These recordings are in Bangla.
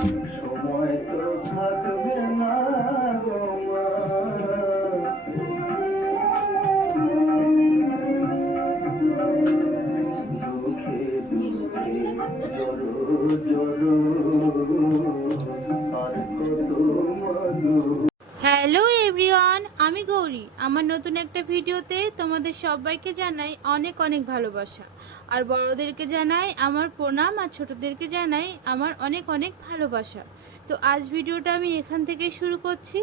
সময় তো থাকবে না গো মা। দুঃখে দুঃখে জড়ো জড়ো আর কত মানুষ। হ্যালো এভরিওয়ান, আমি গৌরী। আমার নতুন একটা ভিডিওতে তোমাদের সবাইকে জানাই অনেক অনেক ভালোবাসা। আর বড়োদেরকে জানাই আমার প্রণাম, আর ছোটোদেরকে জানাই আমার অনেক অনেক ভালোবাসা। তো আজ ভিডিওটা আমি এখান থেকে শুরু করছি।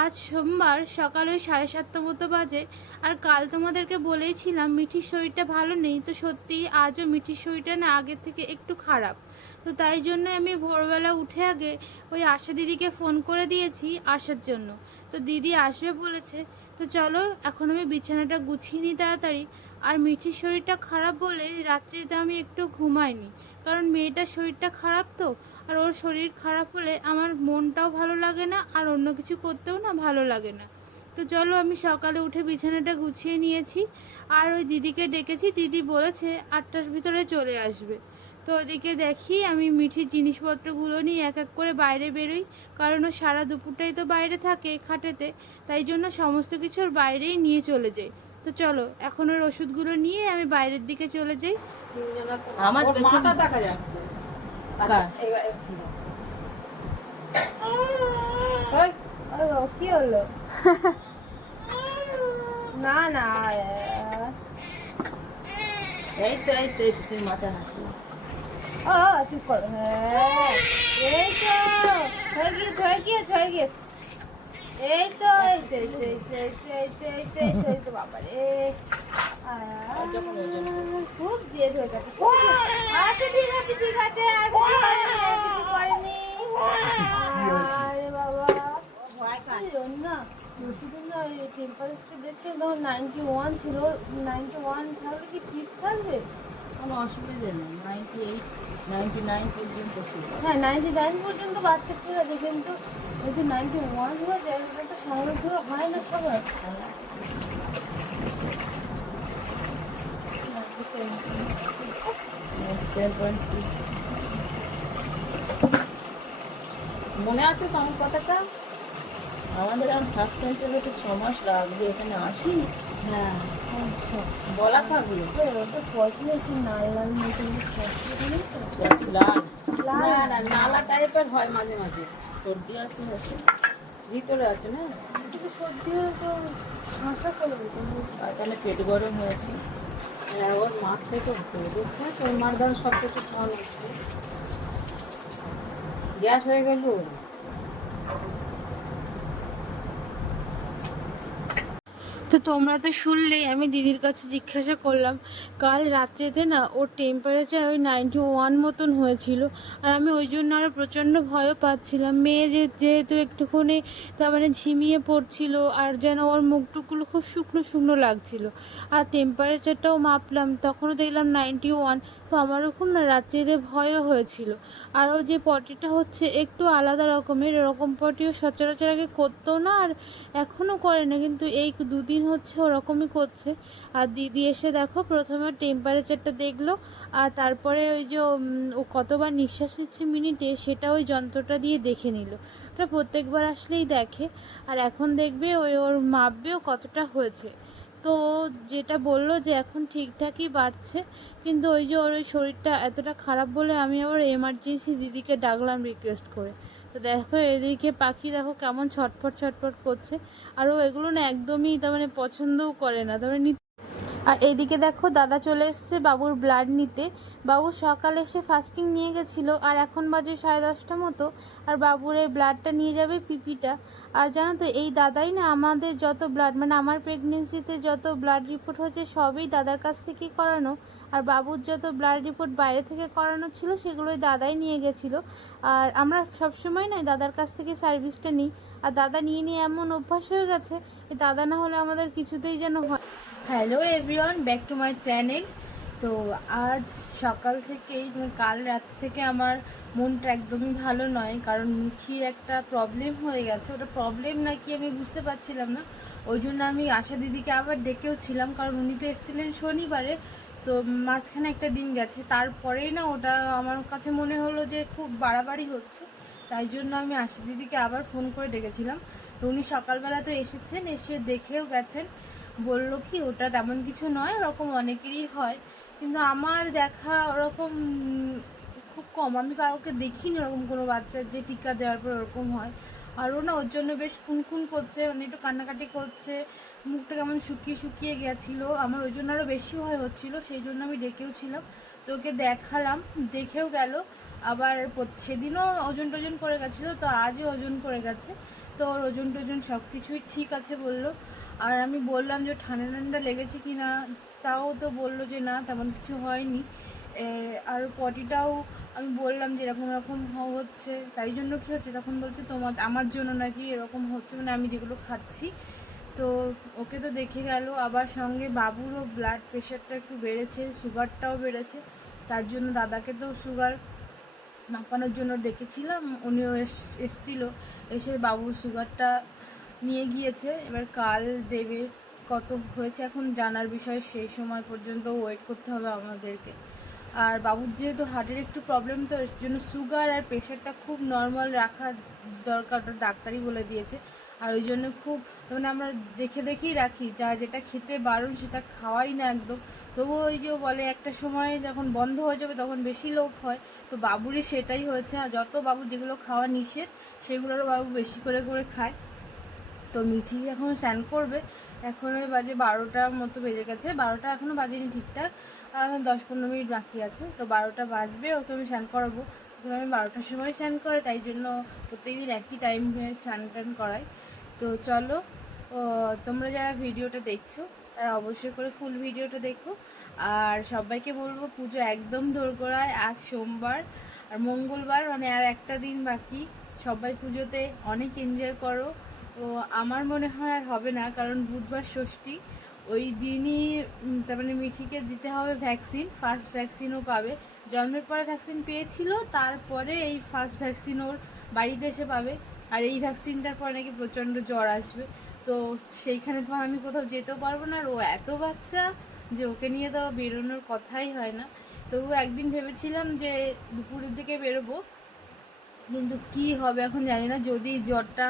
আজ সোমবার সকাল ওই 7:30 মতো বাজে। আর কাল তোমাদেরকে বলেইছিলাম মিঠির শরীরটা ভালো নেই। তো সত্যি আজও মিঠির শরীরটা না আগের থেকে একটু খারাপ। তো তাই জন্য আমি ভোরবেলা উঠে আগে ওই আশা দিদিকে ফোন করে দিয়েছি আসার জন্য। তো দিদি আসবে বলেছে। তো চলো এখন আমি বিছানাটা গুছিয়ে নিই তাড়াতাড়ি। আর মিঠির শরীরটা খারাপ বলে রাত্রিতে আমি একটু ঘুমাইনি, কারণ মেয়েটার শরীরটা খারাপ তো। আর ওর শরীর খারাপ হলে আমার মনটাও ভালো লাগে না, আর অন্য কিছু করতেও না ভালো লাগে না। তো চলো আমি সকালে উঠে বিছানাটা গুছিয়ে নিয়েছি। আর ওই দিদিকে ডেকেছি, দিদি বলেছে 8টার ভিতরে চলে আসবে। তো ওদিকে দেখি আমি মিঠির জিনিসপত্রগুলো নিয়ে এক এক করে বাইরে বেরোই, কারণ ও সারা দুপুরটাই তো বাইরে থাকে খাটেতে। তাই জন্য সমস্ত কিছু ওর বাইরেই নিয়ে চলে যাই। তো চলো এখন ওর ওষুধগুলো নিয়ে আমি বাইরের দিকে চলে যাই। আমার মাথা দেখা যাচ্ছে। কি হলো? না না, এই তো এই তো এই তো সেই মাথা হাসি। চুপ করো। হ্যাঁ এই তো হয়ে গিয়েছে এই তো বাবা রে, খুব জেদ হয়ে গেছে। আচ্ছা ঠিক আছে আর কিছু করেনি। আরে বাবা না, ওষুধের না টেম্পারেচার দেখছে তখন 91 ছিল। 91 তাহলে কি ঠিক থাকবে? কোনো অসুবিধা নেই, 98 99 পর্যন্ত ছিল। হ্যাঁ 99 পর্যন্ত বাচ্চা ঠিক আছে, কিন্তু যদি 91 হয়ে যায় ওটা তো সামনে হয় না সবার। মনে আছে তো আমার কথাটা? আমাদের এখন সাব সেন্টার হতে 6 মাস লাগবে, এখানে আসি। হ্যাঁ আচ্ছা, বলা থাকবে ওটা পয়সা একটু নাল লাল মতন লাল। না না, নালা টাইপের হয় মাঝে মাঝে। সর্দি আছে হচ্ছে, ভিতরে আছে না। কিছু সর্দি হয়ে তো হাসা করবে। আর তাহলে পেট গরম হয়েছে। হ্যাঁ, ওর মাঠ থেকে দেখছে, ওর মার ধরো সব কিছু খাওয়ানো হচ্ছে। গ্যাস হয়ে গেল। তো তোমরা তো শুনলেই, আমি দিদির কাছে জিজ্ঞাসা করলাম। কাল রাত্রেতে না ওর টেম্পারেচার ওই 91 মতন হয়েছিল। আর আমি ওই জন্য আরও প্রচণ্ড ভয়ও পাচ্ছিলাম। মেয়ে যেহেতু একটুখানি তার মানে ঝিমিয়ে পড়ছিল, আর যেন ওর মুখটুকগুলো খুব শুকনো শুকনো লাগছিল। আর টেম্পারেচারটাও মাপলাম, তখনও দেখলাম 91। তো আমারও খুব না রাত্রিতে ভয়ও হয়েছিল। আরও যে পটিটা হচ্ছে একটু আলাদা রকমের, এরকম পটিও সচরাচর আগে করতো না, আর এখনও করে না, কিন্তু এই দুদিন হচ্ছে ওরকমই করছে। আর দিদি এসে দেখো প্রথমে টেম্পারেচারটা দেখলো, আর তারপরে ওই যে ও কতবার নিঃশ্বাস নিচ্ছে মিনিটে সেটা ওই যন্ত্রটা দিয়ে দেখে নিল। ওটা প্রত্যেকবার আসলেই দেখে। আর এখন দেখবে ওর মাপবেও কতটা হয়েছে। তো যেটা বললো যে এখন ঠিকঠাকই বাড়ছে, কিন্তু ওই যে ওর ওই শরীরটা এতটা খারাপ বলে আমি আবার এমার্জেন্সি দিদিকে ডাকলাম রিকোয়েস্ট করে। তো দেখো এদিকে পাখি দেখো কেমন ছটফট ছটফট করছে। আর ও এগুলো না একদমই তার মানে পছন্দও করে না, তার মানে। আর এদিকে দেখো দাদা চলে এসছে বাবুর ব্লাড নিতে। বাবু সকালে এসে ফাস্টিং নিয়ে গেছিলো, আর এখন বাজে 10:30 মতো। আর বাবুর এই ব্লাডটা নিয়ে যাবে পিপিটা। আর জানো তো এই দাদাই না আমাদের যত ব্লাড, মানে আমার প্রেগনেন্সিতে যত ব্লাড রিপোর্ট হয়েছে সবই দাদার কাছ থেকেই করানো। আর বাবুর যত ব্লাড রিপোর্ট বাইরে থেকে করানো ছিল সেগুলোই দাদাই নিয়ে গেছিলো। আর আমরা সবসময় না দাদার কাছ থেকে সার্ভিসটা নিই। আর দাদা নিয়ে নিয়ে এমন অভ্যাস হয়ে গেছে, দাদা না হলে আমাদের কিছুতেই যেন হয়। Hello everyone, back to my channel. তো আজ সকাল থেকেই, কাল রাত থেকে আমার মনটা একদমই ভালো নয়, কারণ মিঠির একটা প্রবলেম হয়ে গেছে। ওটা প্রবলেম নাকি আমি বুঝতে পারছিলাম না। ওই জন্য আমি আশা দিদিকে আবার ডেকেও ছিলাম, কারণ উনি তো এসেছিলেন শনিবারে। তো মাঝখানে একটা দিন গেছে, তারপরেই না ওটা আমার কাছে মনে হলো যে খুব বাড়াবাড়ি হচ্ছে। তাই জন্য আমি আশা দিদিকে আবার ফোন করে ডেকেছিলাম। তো উনি সকালবেলা তো এসেছেন, এসে দেখেও গেছেন, বললো কি ওটা তেমন কিছু নয়, ওরকম অনেকেরই হয়, কিন্তু আমার দেখা ওরকম খুব কম। আমি কাউকে দেখিনি ওরকম কোনো বাচ্চার যে টিকা দেওয়ার পর ওরকম হয়। আর ও না ওর জন্য বেশ খুনখুন করছে, মানে একটু কান্নাকাটি করছে, মুখটা কেমন শুকিয়ে শুকিয়ে গেছিলো। আমার ওই জন্য আরও বেশি ভয় হচ্ছিলো, সেই জন্য আমি ডেকেও ছিলাম। তো ওকে দেখালাম, দেখেও গেল। আবার সেদিনও ওজন টোজন করে গেছিলো, তো আজও ওজন করে গেছে। তো ওর ওজন টোজন সব কিছুই ঠিক আছে বললো। আর আমি বললাম যে ঠান্ডা ঠান্ডা লেগেছে কি না, তাও তো বললো যে না তেমন কিছু হয়নি। আর পটিটাও আমি বললাম যে এরকম এরকম হচ্ছে, তাই জন্য কী হচ্ছে, তখন বলছে আমার জন্য নাকি এরকম হচ্ছে, মানে আমি যেগুলো খাচ্ছি। তো ওকে তো দেখে গেল। আবার সঙ্গে বাবুরও ব্লাড প্রেশারটা একটু বেড়েছে, সুগারটাও বেড়েছে, তার জন্য দাদাকে তো সুগার মাপানোর জন্য ডেকেছিলাম, উনিও এসছিল, এসে বাবুর সুগারটা নিয়ে গিয়েছে। এবার কাল দেবে, কত হয়েছে এখন জানার বিষয়, সেই সময় পর্যন্ত ওয়েট করতে হবে আমাদেরকে। আর বাবুর যেহেতু হার্টের একটু প্রবলেম, তো এর জন্য সুগার আর প্রেশারটা খুব নর্মাল রাখা দরকার, ওটা ডাক্তারই বলে দিয়েছে। আর ওই জন্য খুব মানে আমরা দেখে দেখেই রাখি, যেটা খেতে বারণ সেটা খাওয়াই না একদম। তবুও ওই যে বলে একটা সময় যখন বন্ধ হয়ে যাবে তখন বেশি লোভ হয়, তো বাবুরই সেটাই হয়েছে। আর যত বাবু যেগুলো খাওয়া নিষেধ সেগুলোরও বাবু বেশি করে করে খায়। তো মিঠি এখন স্নান করবে, এখন বাজে 12টার মতো বেজে গেছে, 12টা এখনও বাজেনি ঠিকঠাক, এখন 10-15 মিনিট বাকি আছে। তো 12টা বাজবে, ওকে আমি স্নান করাবো। ওকে আমি 12টার সময় স্নান করে, তাই জন্য প্রত্যেকদিন একই টাইমে স্নান টান করাই। তো চলো, তোমরা যারা ভিডিওটা দেখছো তারা অবশ্যই করে ফুল ভিডিওটা দেখো। আর সবাইকে বলবো পুজো একদম দোরগোড়ায়, আজ সোমবার আর মঙ্গলবার, মানে আর একটা দিন বাকি। সবাই পুজোতে অনেক এনজয় করো। তো আমার মনে হয় আর হবে না, কারণ বুধবার ষষ্ঠী, ওই দিনই তার মানে মিঠিকে দিতে হবে ভ্যাকসিন, ফার্স্ট ভ্যাকসিনও পাবে। জন্মের পরে ভ্যাকসিন পেয়েছিল, তারপরে এই ফার্স্ট ভ্যাকসিন ওর বাড়িতে এসে পাবে। আর এই ভ্যাকসিনটার পরে নাকি প্রচণ্ড জ্বর আসবে, তো সেইখানে তো আমি কোথাও যেতেও পারবো না। আর ও এত বাচ্চা যে ওকে নিয়ে তো বেরোনোর কথাই হয় না। তবু একদিন ভেবেছিলাম যে দুপুরের দিকে বেরোবো, কিন্তু কি হবে এখন জানি না। যদি জ্বরটা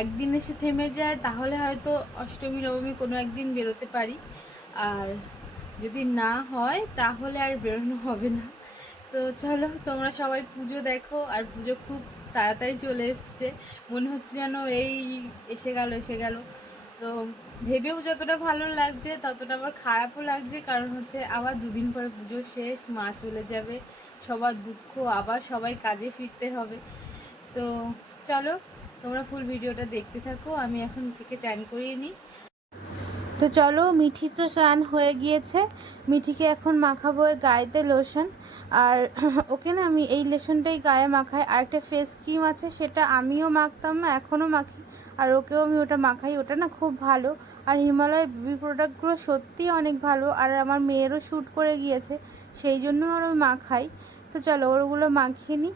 একদিন এসে থেমে যায় তাহলে হয়তো অষ্টমী নবমী কোনো একদিন বেরোতে পারি, আর যদি না হয় তাহলে আর বেরোনো হবে না। তো চলো, তোমরা সবাই পুজো দেখো। আর পুজো খুব তাড়াতাড়ি চলে এসছে, মনে হচ্ছে যেন এই এসে গেল এসে গেল। তো ভেবেও যতটা ভালো লাগছে ততটা আবার খারাপও লাগছে, কারণ হচ্ছে আবার দুদিন পরে পুজো শেষ, মা চলে যাবে, সবার দুঃখ, আবার সবাই কাজে ফিরতে হবে। তো চলো, তোমরা ফুল ভিডিওটা দেখতে থাকো, আমি এখন থেকে চান করিয়ে নিই। তো চলো, মিঠি তো স্নান হয়ে গিয়েছে, মিঠিকে এখন মাখাবো গায়েতে লোশন। আর ওকে না আমি এই লোশনটাই গায়ে মাখাই। আর একটা ফেস ক্রিম আছে, সেটা আমিও মাখতাম না, এখনও মাখি, আর ওকেও আমি ওটা মাখাই। ওটা না খুব ভালো। আর হিমালয়ের বেবি প্রোডাক্টগুলো সত্যিই অনেক ভালো, আর আমার মেয়েরও শ্যুট করে গিয়েছে, সেই জন্য আর আমি মাখাই। তো চলো ওগুলো মাখিয়ে নিই।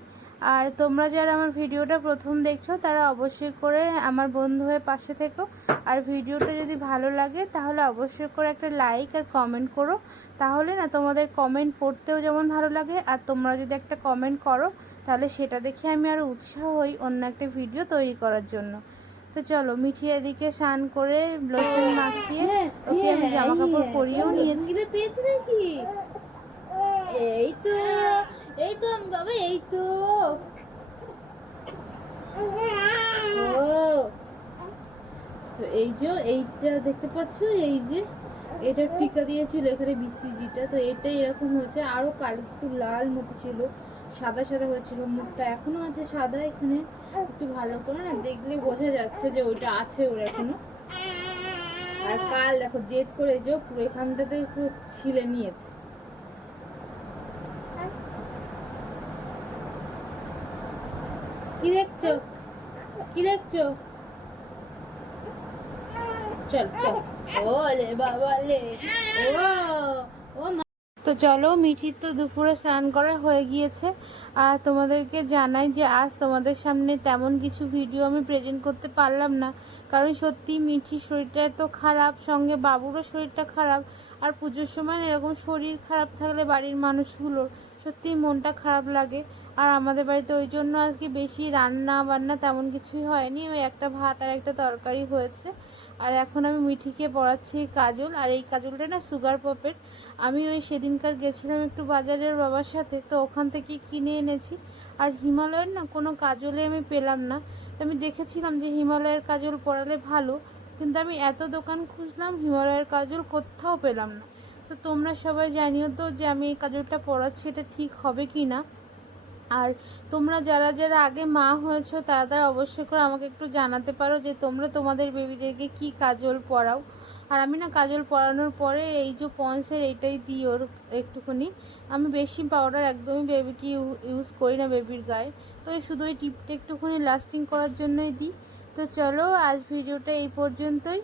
আর তোমরা যারা আমার ভিডিওটা প্রথম দেখছো তারা অবশ্যই করে আমার বন্ধু হয়ে পাশে থেকো। আর ভিডিওটা যদি ভালো লাগে তাহলে অবশ্যই করে একটা লাইক আর কমেন্ট করো, তাহলে না তোমাদের কমেন্ট পড়তেও যেমন ভালো লাগে, আর তোমরা যদি একটা কমেন্ট করো তাহলে সেটা দেখে আমি আরও উৎসাহ হই অন্য একটা ভিডিও তৈরি করার জন্য। তো চলো, মিঠি এদিকে স্নান করে লোশন মাখিয়ে ওকে আমি জামা কাপড় পরিয়েও নিয়েছি। পেয়েছি নাকি? এই তো এই তো বাবা, এই তো তো এই যে এইটা দেখতে পাচ্ছ, এই যে এটা টিকা দিয়েছিল এখানে বিসিজিটা, তো এটাই এরকম হয়েছে। আরো কালো একটু লাল মতো ছিল, সাদা সাদা হয়েছিল মুখটা, এখনো আছে সাদা। এখানে একটু ভালো করে না দেখলে বোঝা যাচ্ছে যে ওইটা আছে ওর এখনো। আর কাল দেখো জেদ করে যে পুরো এখানটাতে পুরো ছিলে নিয়েছে। কি দেখছো, কি দেখছো? চল চল, ওলে বাবা লে, ও মা। তো চলো, মিঠির তো দুপুরে স্নান করা হয়ে গিয়েছে। আর তোমাদেরকে জানাই যে আজ তোমাদের সামনে তেমন কিছু ভিডিও আমি প্রেজেন্ট করতে পারলাম না, কারণ সত্যি মিঠির শরীরটা এত খারাপ, সঙ্গে বাবুরও শরীরটা খারাপ। আর পুজোর সময় এরকম শরীর খারাপ থাকলে বাড়ির মানুষগুলোর সত্যিই মনটা খারাপ লাগে। আর আমাদের বাড়িতে ওই জন্য আজকে বেশি রান্না বান্না তেমন কিছুই হয়নি, ওই একটা ভাত আর একটা তরকারি হয়েছে। আর এখন আমি মিঠিকে পড়াচ্ছি কাজল, আর এই কাজলটা না সুগার পপের। আমি ওই সেদিনকার গেছিলাম একটু বাজারের বাবার সাথে, তো ওখান থেকে কিনে এনেছি। আর হিমালয়ের না কোনো কাজলে আমি পেলাম না। তো আমি দেখেছিলাম যে হিমালয়ের কাজল পরালে ভালো, কিন্তু আমি এত দোকান খুঁজলাম হিমালয়ের কাজল কোথাও পেলাম না। তো তোমরা সবাই জানিও তো যে আমি এই কাজলটা পরাচ্ছি এটা ঠিক হবে কি না। আর তোমরা যারা যারা আগে মা হয়েছো তারা তারা অবশ্যই করে আমাকে একটু জানাতে পারো যে তোমরা তোমাদের বেবিদেরকে কি কাজল পরাও। আর আমি না কাজল পরানোর পরে এই যে পন্সের এইটাই দিই ওর একটুখানি। আমি বেশি পাউডার একদমই বেবিকে ইউজ করি না বেবির গায়ে, তো এই শুধু ওই টিপটা একটুখানি লাস্টিং করার জন্যই দিই। তো চলো আজ ভিডিওটা এই পর্যন্তই,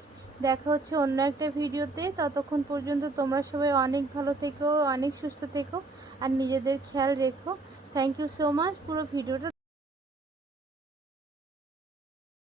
দেখা হচ্ছে অন্য একটা ভিডিওতে। ততক্ষণ পর্যন্ত তোমরা সবাই অনেক ভালো থেকো, অনেক সুস্থ থেকো, আর নিজেদের খেয়াল রেখো। থ্যাংক ইউ সো মাচ পুরো ভিডিওটা